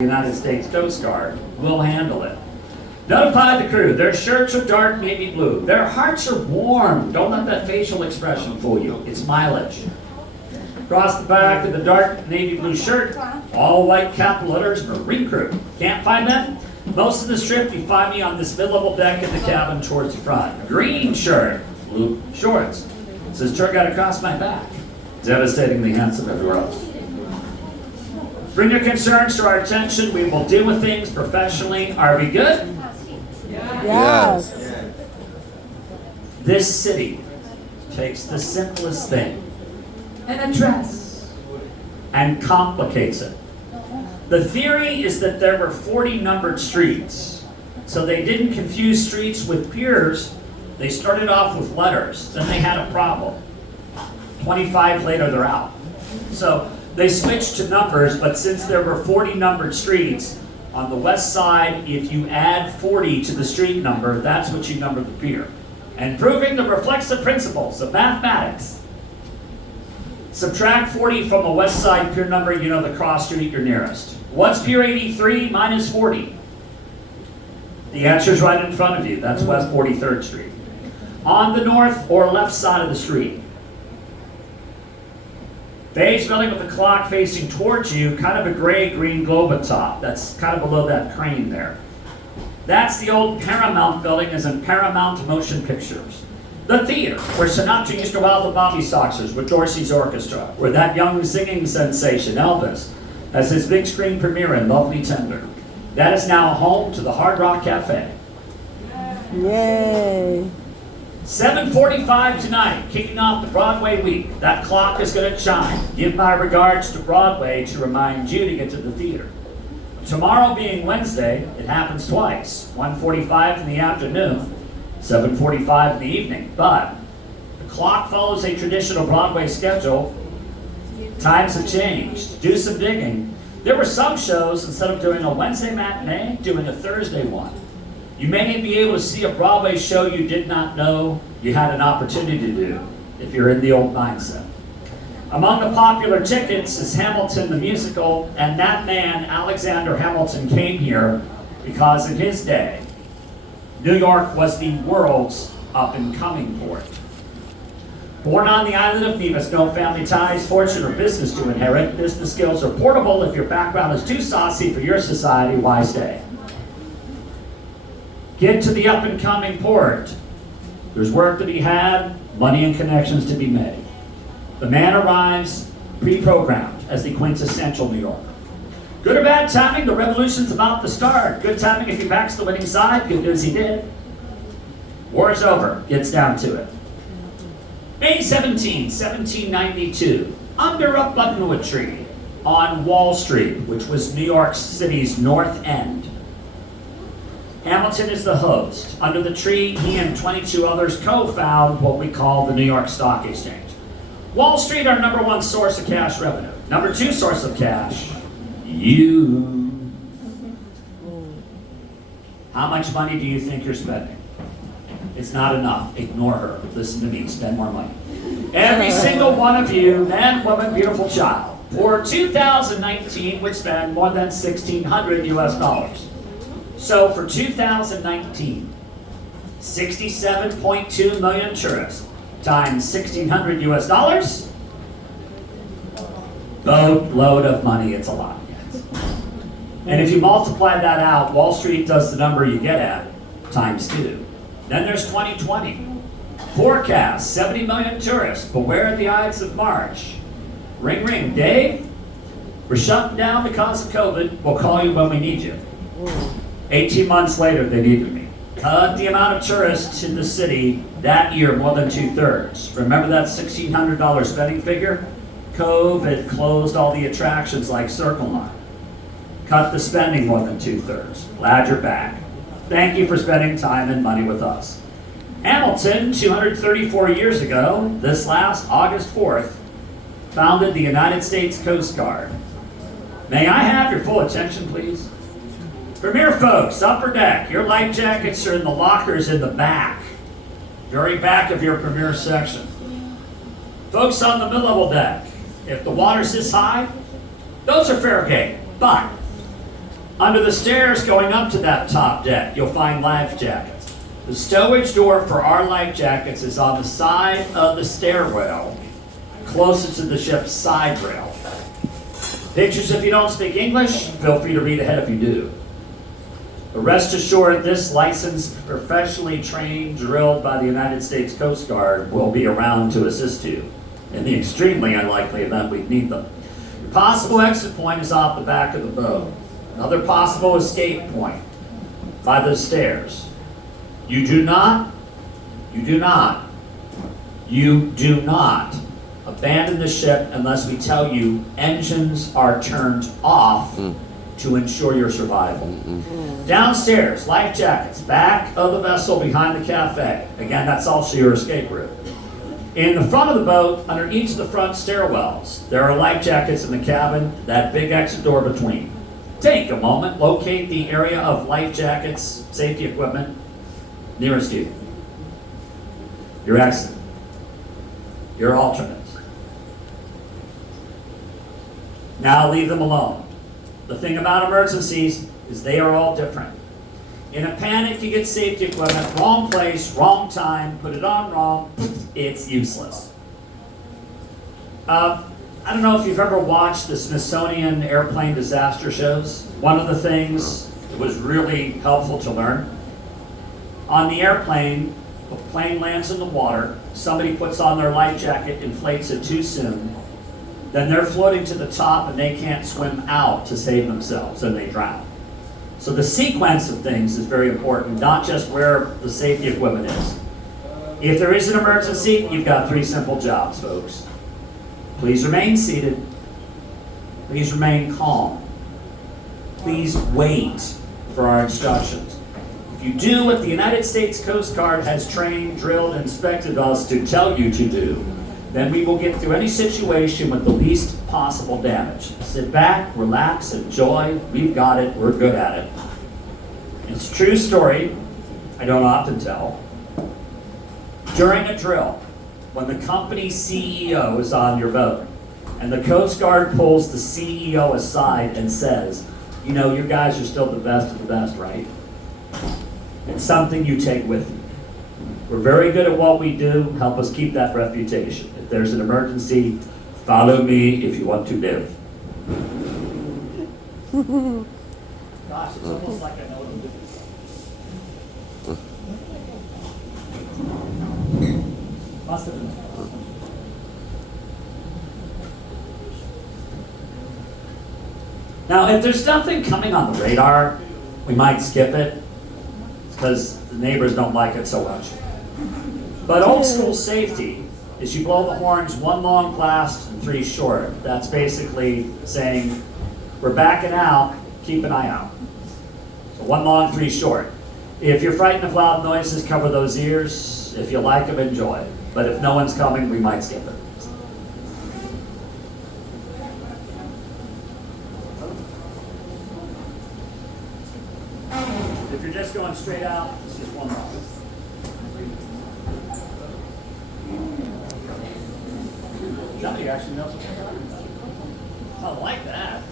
United States Coast Guard will handle it. Notify the crew. Their shirts are dark navy blue. Their hearts are warm. Don't let that facial expression fool you. It's mileage. Across the back of the dark navy blue shirt, all white capital letters, Marine Crew. Can't find them? Most of the trip, you find me on this mid-level deck in the cabin towards the front. Green shirt, blue shorts. Says shirt got across my back. Devastatingly handsome everywhere else. Bring your concerns to our attention. We will deal with things professionally. Are we good? Yes. This city takes the simplest thing, an address, and complicates it. The theory is that there were 40 numbered streets, so they didn't confuse streets with piers. They started off with letters, then they had a problem. 25 later, they're out. So they switched to numbers, but since there were 40 numbered streets, on the west side, if you add 40 to the street number, that's what you number the pier. And proving the reflexive principles of mathematics. Subtract 40 from a west side pier number, you know the cross street you're nearest. What's Pier 83 minus 40? The answer's right in front of you. That's West 43rd Street. On the north or left side of the street. Beige building with the clock facing towards you, kind of a gray-green globe at top. That's kind of below that crane there. That's the old Paramount building, as in Paramount Motion Pictures. The theater, where Sinatra used to wow the Bobby Soxers with Dorsey's orchestra, where that young singing sensation, Elvis, has his big screen premiere in Lovely Tender. That is now home to the Hard Rock Cafe. Yay. 7:45 tonight, kicking off the Broadway week. That clock is going to chime. Give my regards to Broadway to remind you to get to the theater. Tomorrow being Wednesday, it happens twice. 1:45 in the afternoon, 7:45 in the evening. But the clock follows a traditional Broadway schedule. Times have changed. Do some digging. There were some shows, instead of doing a Wednesday matinee, doing a Thursday one. You may be able to see a Broadway show you did not know you had an opportunity to do, if you're in the old mindset. Among the popular tickets is Hamilton the musical, and that man, Alexander Hamilton, came here because in his day, New York was the world's up-and-coming port. Born on the island of Nevis, no family ties, fortune, or business to inherit. Business skills are portable. If your background is too saucy for your society, why stay? Get to the up-and-coming port. There's work to be had, money and connections to be made. The man arrives pre-programmed as the quintessential New Yorker. Good or bad timing, the revolution's about to start. Good timing if he backs the winning side. Good news he did. War's over. Gets down to it. May 17, 1792, under a buttonwood tree on Wall Street, which was New York City's north end. Hamilton is the host. Under the tree, he and 22 others co-found what we call the New York Stock Exchange. Wall Street, our number one source of cash revenue. Number two source of cash, you. How much money do you think you're spending? It's not enough. Ignore her. Listen to me. Spend more money. Every single one of you, man, woman, beautiful child, for 2019 would spend more than $1,600 US. So for 2019, 67.2 million tourists times $1,600 US, boatload of money. It's a lot. Yes. And if you multiply that out, Wall Street does the number you get at times 2. Then there's 2020. Forecast, 70 million tourists. Beware the Ides of March. Ring, ring. Dave, we're shutting down because of COVID. We'll call you when we need you. 18 months later, they needed me. Cut the amount of tourists in the city that year more than 2/3. Remember that $1,600 spending figure? COVID closed all the attractions like Circleline. Cut the spending more than 2/3. Glad you're back. Thank you for spending time and money with us. Hamilton, 234 years ago, this last August 4th, founded the United States Coast Guard. May I have your full attention, please? Premier folks, upper deck, your life jackets are in the lockers in the back, very back of your premier section. Folks on the mid-level deck, if the water's this high, those are fair game. But Under the stairs going up to that top deck, you'll find life jackets. The stowage door for our life jackets is on the side of the stairwell, closest to the ship's side rail. Pictures if you don't speak English, feel free to read ahead if you do. But rest assured, this licensed, professionally trained, drilled by the United States Coast Guard will be around to assist you in the extremely unlikely event we need them. Your possible exit point is off the back of the boat. Another possible escape point by the stairs. You do not abandon the ship unless we tell you engines are turned off to ensure your survival. Downstairs, life jackets, back of the vessel behind the cafe. Again, that's also your escape route. In the front of the boat, under each of the front stairwells, there are life jackets in the cabin, that big exit door between. Take a moment, locate the area of life jackets, safety equipment nearest you. Your exit. Your alternates. Now leave them alone. The thing about emergencies is they are all different. In a panic, you get safety equipment, wrong place, wrong time, put it on wrong, it's useless. I don't know if you've ever watched the Smithsonian airplane disaster shows. One of the things that was really helpful to learn, on the airplane, the plane lands in the water, somebody puts on their life jacket, inflates it too soon, then they're floating to the top and they can't swim out to save themselves and they drown. So the sequence of things is very important, not just where the safety equipment is. If there is an emergency, you've got 3 simple jobs, folks. Please remain seated. Please remain calm. Please wait for our instructions. If you do what the United States Coast Guard has trained, drilled, and inspected us to tell you to do, then we will get through any situation with the least possible damage. Sit back, relax, enjoy. We've got it. We're good at it. It's a true story. I don't often tell. During a drill, when the company CEO is on your boat, and the Coast Guard pulls the CEO aside and says, you know, you guys are still the best of the best, right? It's something you take with you. We're very good at what we do. Help us keep that reputation. If there's an emergency, follow me if you want to live. Gosh, it's almost like I know what I'm doing. Must have been. Now, if there's nothing coming on the radar, we might skip it because the neighbors don't like it so much. But old school safety is you blow the horns 1 long blast and 3 short. That's basically saying, we're backing out, keep an eye out. So 1 long, 3 short. If you're frightened of loud noises, cover those ears. If you like them, enjoy. But if no one's coming, we might skip it. If you're just going straight out, it's just 1 long. Somebody actually knows what they're talking about. I like that.